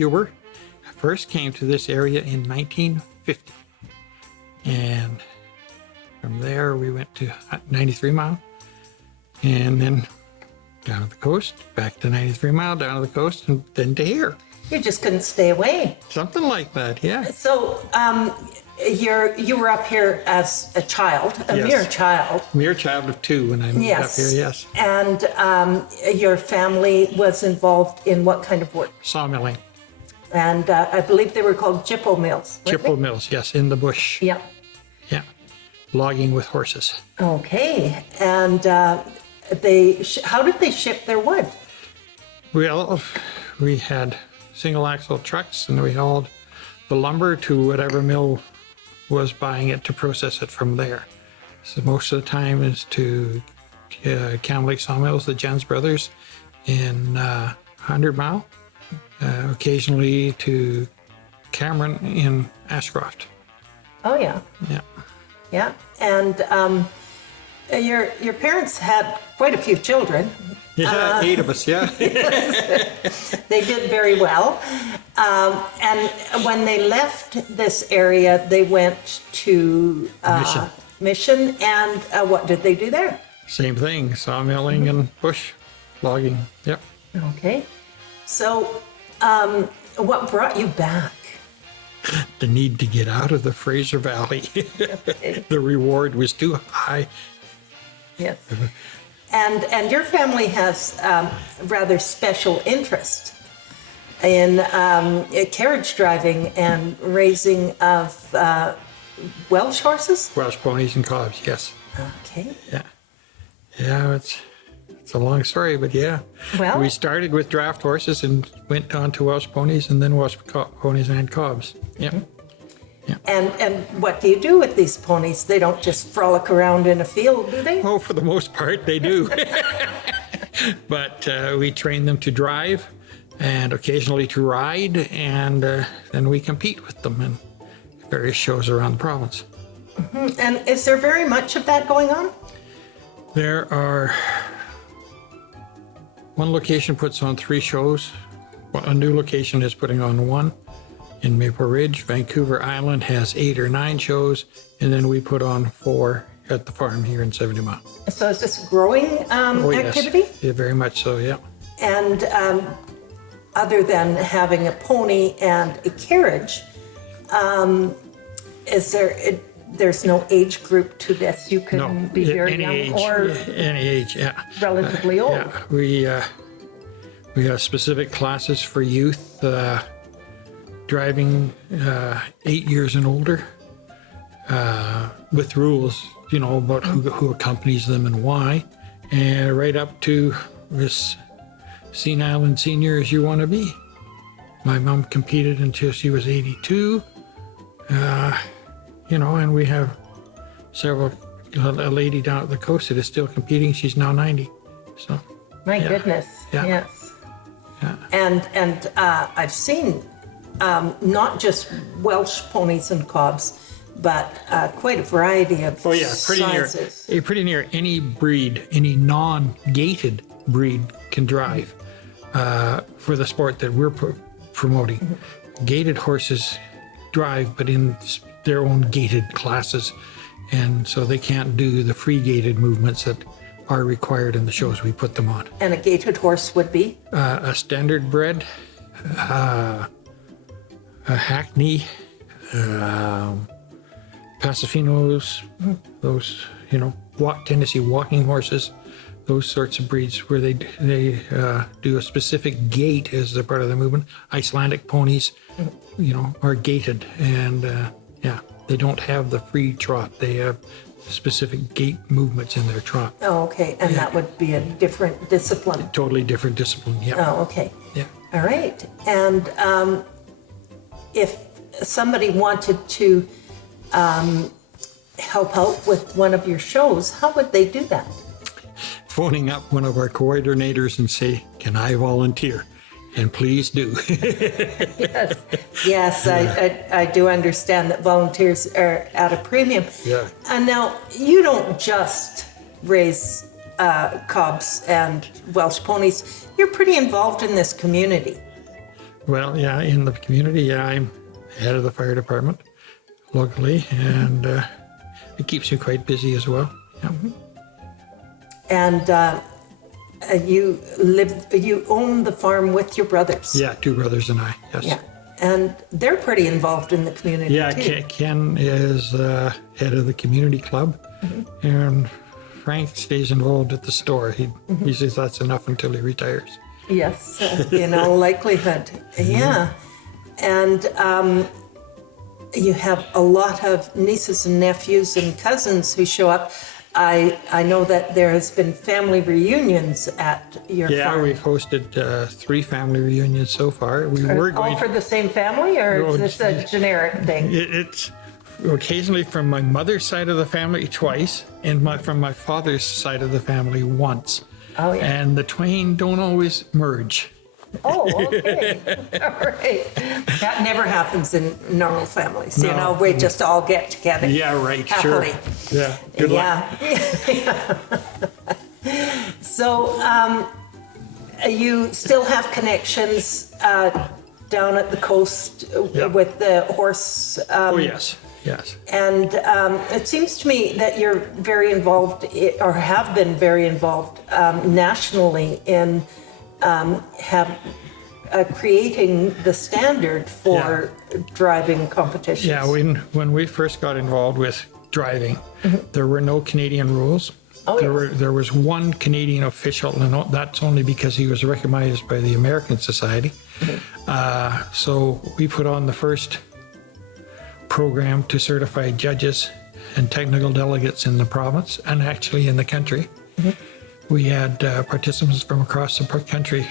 Huber. I first came to this area in 1950. And from there, we went to 93 Mile. And then down to the coast, back to 93 Mile, down to the coast, and then to here. You just couldn't stay away. Something like that, yeah. So you were up here as a child, a Yes. mere child. Mere child of 2 when I moved up here, yes. And your family was involved in what kind of work? Sawmilling. And I believe they were called Chippo mills. weren't Chippo mills, yes, in the bush. they? Yeah. Yeah. Logging with horses. Okay. And how did they ship their wood? Well, we had single axle trucks and we hauled the lumber to whatever mill was buying it to process it from there. So most of the time is to Cam Lake Sawmills, the Jens Brothers in 100 Mile, occasionally to Cameron in Ashcroft. Oh, yeah. Yeah. Yeah. And your parents had quite a few children. Yeah, 8 of us, yeah. They did very well. And when they left this area, they went to Mission. And what did they do there? Same thing, sawmilling and bush logging, yep. Okay. So what brought you back? The need to get out of the Fraser Valley. Okay. The reward was too high. Yes. And your family has rather special interest in carriage driving and raising of Welsh horses? Welsh ponies and cobs, yes. Okay. Yeah. Yeah, it's a long story, but yeah. Well, we started with draft horses and went on to Welsh ponies and then Welsh ponies and cobs. Yeah. Yeah. And what do you do with these ponies? They don't just frolic around in a field, do they? Oh, for the most part, they do. But we train them to drive and occasionally to ride, and then we compete with them in various shows around the province. Mm-hmm. And is there very much of that going on? There are... One location puts on 3 shows. Well, a new location is putting on 1 in Maple Ridge. Vancouver Island has 8 or 9 shows, and then we put on 4 at the farm here in 70 Mile. So is this a growing activity? Yes. Yeah, very much so, yeah. And other than having a pony and a carriage, there's no age group to this? You can be very any young age, or any age, yeah. relatively old? Yeah, we have specific classes for youth, driving 8 years and older, with rules, about who accompanies them and why, and right up to as senile and senior as you want to be. My mom competed until she was 82, and we have several, a lady down at the coast that is still competing. She's now 90, so. My yeah. goodness, Yeah. yes. Yeah. And I've seen not just Welsh ponies and cobs, but quite a variety of sizes. Pretty near any breed, any non-gated breed can drive for the sport that we're promoting. Mm-hmm. Gated horses drive, but in their own gated classes, and so they can't do the free gated movements that are required in the shows we put them on. And a gated horse would be? A standard bred, a hackney, Pasafinos, those, Tennessee walking horses, those sorts of breeds where they do a specific gait as a part of the movement. Icelandic ponies, are gated, and they don't have the free trot. They have specific gait movements in their trot. Oh, okay. And that would be a different discipline. Totally different discipline, yeah. Oh, okay. Yeah. All right. And if somebody wanted to help out with one of your shows, how would they do that? Phoning up one of our coordinators and say, "Can I volunteer?" And please do. Yes, I do understand that volunteers are at a premium. Yeah. And now, you don't just raise cobs and Welsh ponies. You're pretty involved in this community. Well, yeah, in the community, yeah, I'm head of the fire department locally, and it keeps you quite busy as well. Yeah. And you own the farm with your brothers. Yeah, two brothers and I, yes. Yeah. And they're pretty involved in the community Yeah, too. Ken is head of the community club, and Frank stays involved at the store. He says that's enough until he retires. Yes, in all likelihood. Yeah. And you have a lot of nieces and nephews and cousins who show up. I know that there has been family reunions at your farm. Yeah, we've hosted 3 family reunions so far. We were going all for the same family, or No, is this a generic thing? It's occasionally from my mother's side of the family twice, and from my father's side of the family once. Oh, yeah. And the twain don't always merge. Oh, okay. All right. That never happens in normal families. You No. know, we just all get together. Yeah, right, happily. sure. Yeah, good luck. Yeah. So, you still have connections down at the coast Yep. with the horse. Oh, yes, yes. And it seems to me that you're very involved, or have been very involved nationally in creating the standard for driving competitions. Yeah, when we first got involved with driving, there were no Canadian rules. Oh, yeah. There was one Canadian official, and that's only because he was recognized by the American Society. So we put on the first program to certify judges and technical delegates in the province, and actually in the country. We had participants from across the country: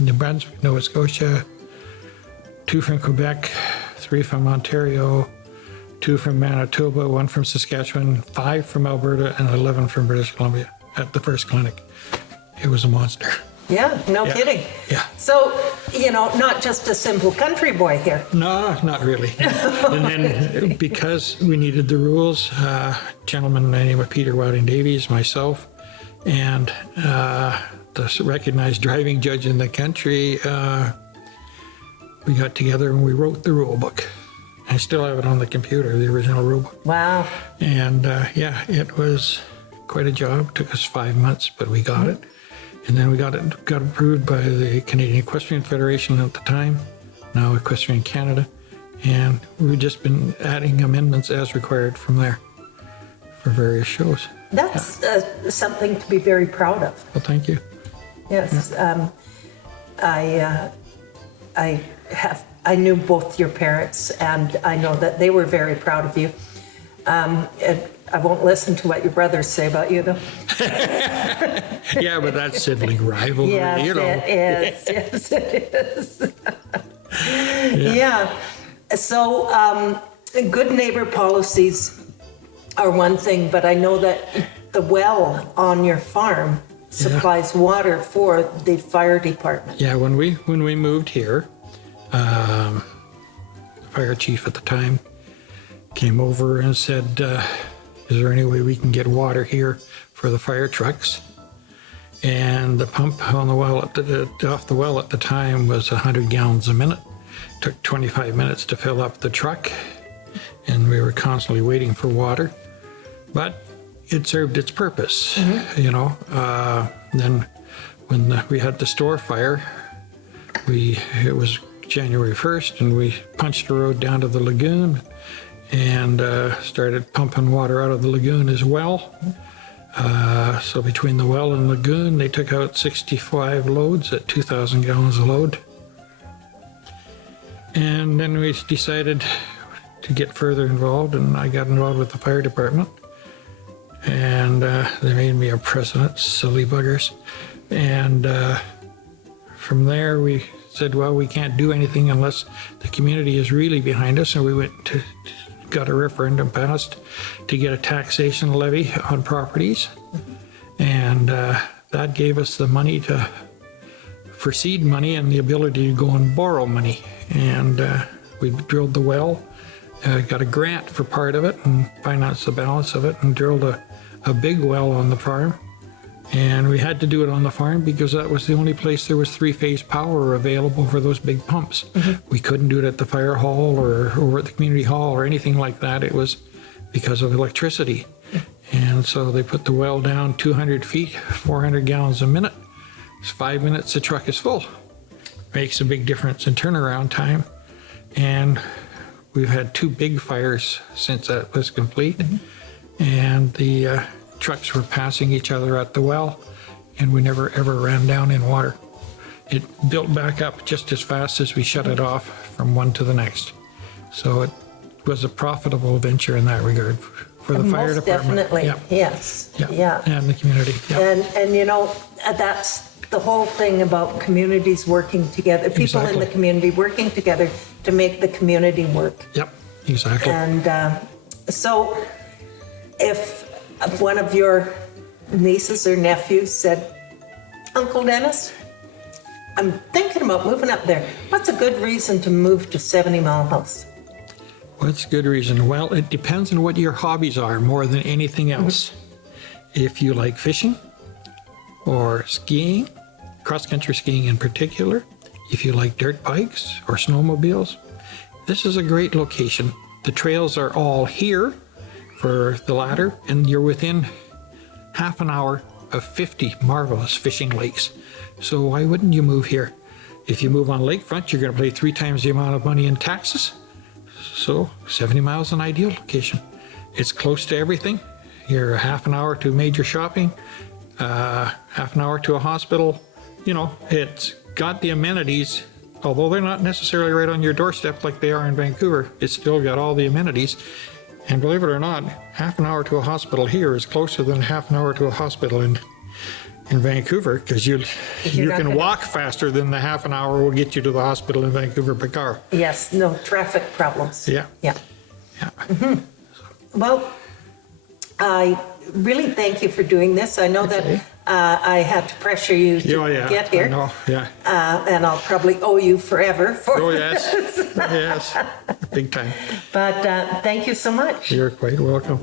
New Brunswick, Nova Scotia, 2 from Quebec, 3 from Ontario, 2 from Manitoba, 1 from Saskatchewan, 5 from Alberta, and 11 from British Columbia at the first clinic. It was a monster. Yeah, no Yeah. kidding. Yeah. So, you know, not just a simple country boy here. No, not really. And then because we needed the rules, gentleman named Peter Wilding Davies, myself, and the recognized driving judge in the country, we got together and we wrote the rule book. I still have it on the computer, the original rule book. Wow. And yeah, it was quite a job. Took us 5 months, but we got it. And then we got approved by the Canadian Equestrian Federation at the time, now Equestrian Canada. And we've just been adding amendments as required from there for various shows. That's something to be very proud of. Well, thank you. Yes. I knew both your parents, and I know that they were very proud of you. And I won't listen to what your brothers say about you, though. Yeah, but that's sibling rivalry, Yes, you know. it is. Yes, it is. Yeah. So, good neighbor policies are one thing, but I know that the well on your farm supplies water for the fire department. Yeah, when we moved here, the fire chief at the time came over and said, is there any way we can get water here for the fire trucks? And the pump on the well off the well at the time was 100 gallons a minute. Took 25 minutes to fill up the truck, and we were constantly waiting for water. But it served its purpose, you know. Then when we had the store fire, it was January 1st, and we punched the road down to the lagoon and started pumping water out of the lagoon as well. So between the well and lagoon, they took out 65 loads at 2,000 gallons a load. And then we decided to get further involved, and I got involved with the fire department. And they made me a president, silly buggers. And from there, we said, well, we can't do anything unless the community is really behind us. And we got a referendum passed to get a taxation levy on properties. And that gave us the money for seed money and the ability to go and borrow money. And we drilled the well, got a grant for part of it and financed the balance of it, and drilled a big well on the farm. And we had to do it on the farm because that was the only place there was three-phase power available for those big pumps. We couldn't do it at the fire hall or over at the community hall or anything like that. It was because of electricity. And so they put the well down 200 feet, 400 gallons a minute. It's 5 minutes, the truck is full. Makes a big difference in turnaround time. And we've had 2 big fires since that was complete. And the trucks were passing each other at the well, and we never ever ran down in water. It built back up just as fast as we shut it off from one to the next. So it was a profitable venture in that regard for the fire Most department. definitely, Yeah. yes, Yeah. yeah. And the community. Yeah. And you know, that's the whole thing about communities working together, people in Exactly. the community working together to make the community work. Yep, exactly. And so if one of your nieces or nephews said, Uncle Dennis, I'm thinking about moving up there. What's a good reason to move to 70 Mile House? What's a good reason? Well, it depends on what your hobbies are more than anything else. If you like fishing or skiing, cross-country skiing in particular, if you like dirt bikes or snowmobiles, this is a great location. The trails are all here for the latter, and you're within half an hour of 50 marvelous fishing lakes. So why wouldn't you move here? If you move on lakefront, you're going to pay 3 times the amount of money in taxes. So 70 miles is an ideal location. It's close to everything. You're a half an hour to major shopping, half an hour to a hospital. You know, it's got the amenities, although they're not necessarily right on your doorstep like they are in Vancouver. It's still got all the amenities. And believe it or not, half an hour to a hospital here is closer than half an hour to a hospital in Vancouver, because you not can gonna- walk faster than the half an hour will get you to the hospital in Vancouver by car. Yes, no traffic problems. Yeah. Yeah. Yeah. Well, I really thank you for doing this. I know that Okay. I had to pressure you to Oh, yeah. get I here. know. Yeah. And I'll probably owe you forever for Oh, yes. Yes. Big time. But thank you so much. You're quite welcome.